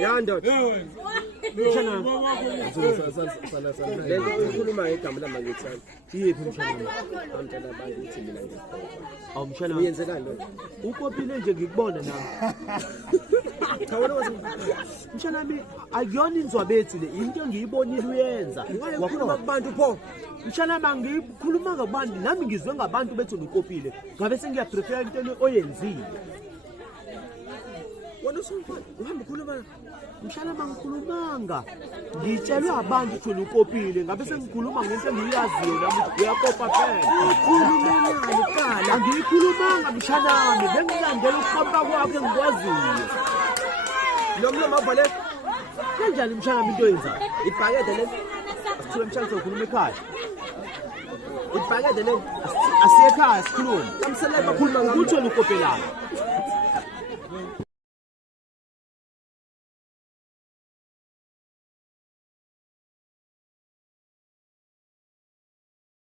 Yanda. Mshana. Lento ukhuluma ngegama lamangithana. Yiphi mshana? Amtana abantu uthi mina ngikho. Awu mshana. Uyenzekani lo? Ukopile nje ngikubona nami. Cha wena wathi Mshana nami akuyona inzwa bethu le into engiyibonile uyenza. wakhuluma kubantu pho. Mshana mangikhuluma ngabantu nami ngizwe ngabantu bethu ngikopile. Ngabe sengiyaprefer into oyenzile. Wena usumfana uhamba ukhuluma Mshana mangikhulumanga. Ngitshelwe abantu ukuthi ukopile ngabe sengikhuluma ngento engiyaziyo nami uyakopa phela. khulumelani kala. Angiyikhulumanga mshana nami bengilandela ukuqhamba kwakhe ngikwaziyo. Nomlomo avale Kanjani mshana nami into yenzayo? ibhakede le. Sithule mshana sokhuluma ekhaya. Ibhakede le. Asiye ekhaya sikhulume. Kamsele bakhuluma Ukuthi ukopelana.